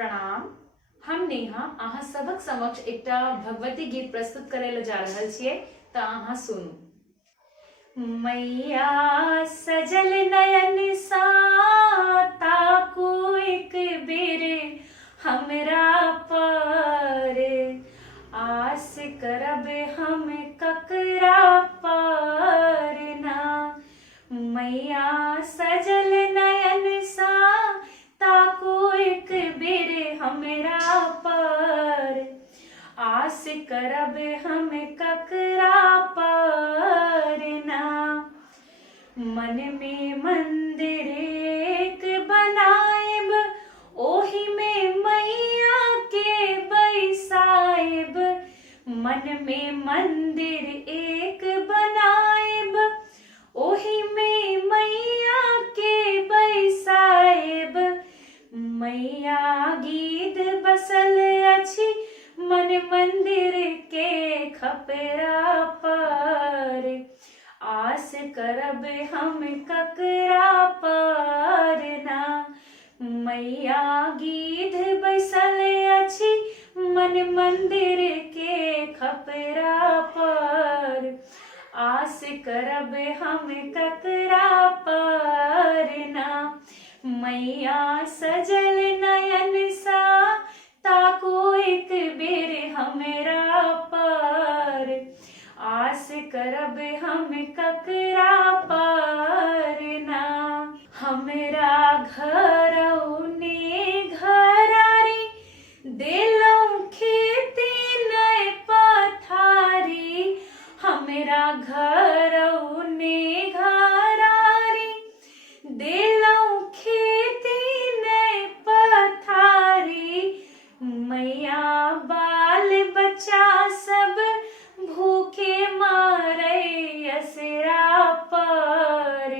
प्रणाम। हम नेहा अहाँ सबक समक्ष एकटा भगवती गीत प्रस्तुत करे ला जा रहल छियै, त अहाँ सुनू। मैया सजल नयन सा ताकू एक बेर हमरा पर, आस करब हम ककरा पर ना। मैया सजल नयन सा ताकू एक बेर हमरा पर, आस करब हम ककरा पर ना। मन में मंदिर एक बनाएब, ओही में मैया के बैसाएब। मन में मंदिर एक बनाएब, ओही में मैया के बैसाएब। मैया गीत बसल अछि मन मंदिर के खपरा पर, आस करब हम ककरा पर ना। मैया गीत बसल अछि मन मंदिर के खपरा पर, आस करब हम ककरा पर ना। मैया सजल नयन सा ताकू एक बेर हमरा पर, आस करब हम ककरा पर ना। हमरा घरौने घरारी देलौं खेती नै पथारी। हमरा घरौने घरारी देलौं खेती नै पथारी। मैया बाल बच्चा सब भूखे मारै असरा पर,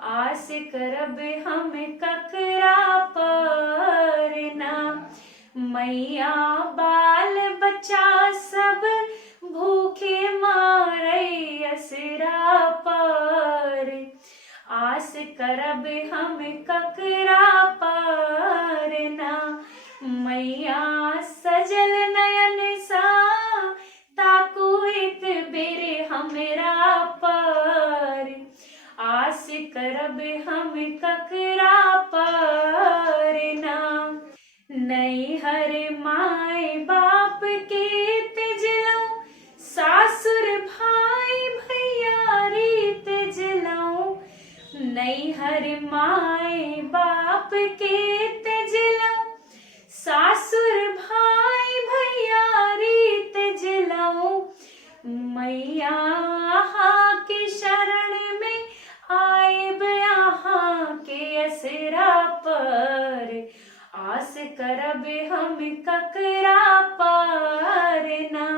आस करब हम ककरा पर ना। मैया बाल बच्चा सब भूखे मारै असरा पर, आस करब हम ककरा पर ना। मैया सजल नयन सा ताकू एक बेर हमरा पर, आस करब हम ककरा पर ना। नैहर माय बाप के तेजलौं, सासुर भाई भैयारी तेजलौं। नैहर माय बाप के तेजलौं, सासुर भाई भैयारी तेजलौं। मैया अहाँ के शरण में आएब अहाँ के असरा पर, आस करब हम ककरा पर ना।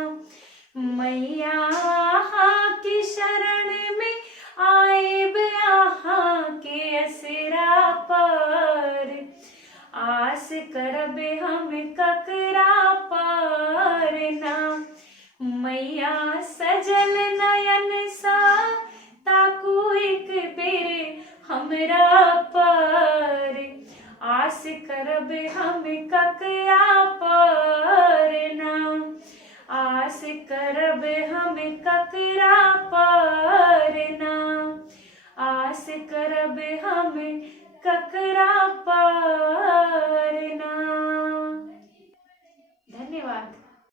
मैया अहाँ के शरण में आएब अहाँ के असरा पर, आस करब हम ककरा पर ना। मैया सजल नयन सा ताकू एक बेर हमरा पर, आस करब हम ककरा पर ना। आस करब हम ककरा पर ना, आस करब हम ककरा पर ना। धन्यवाद।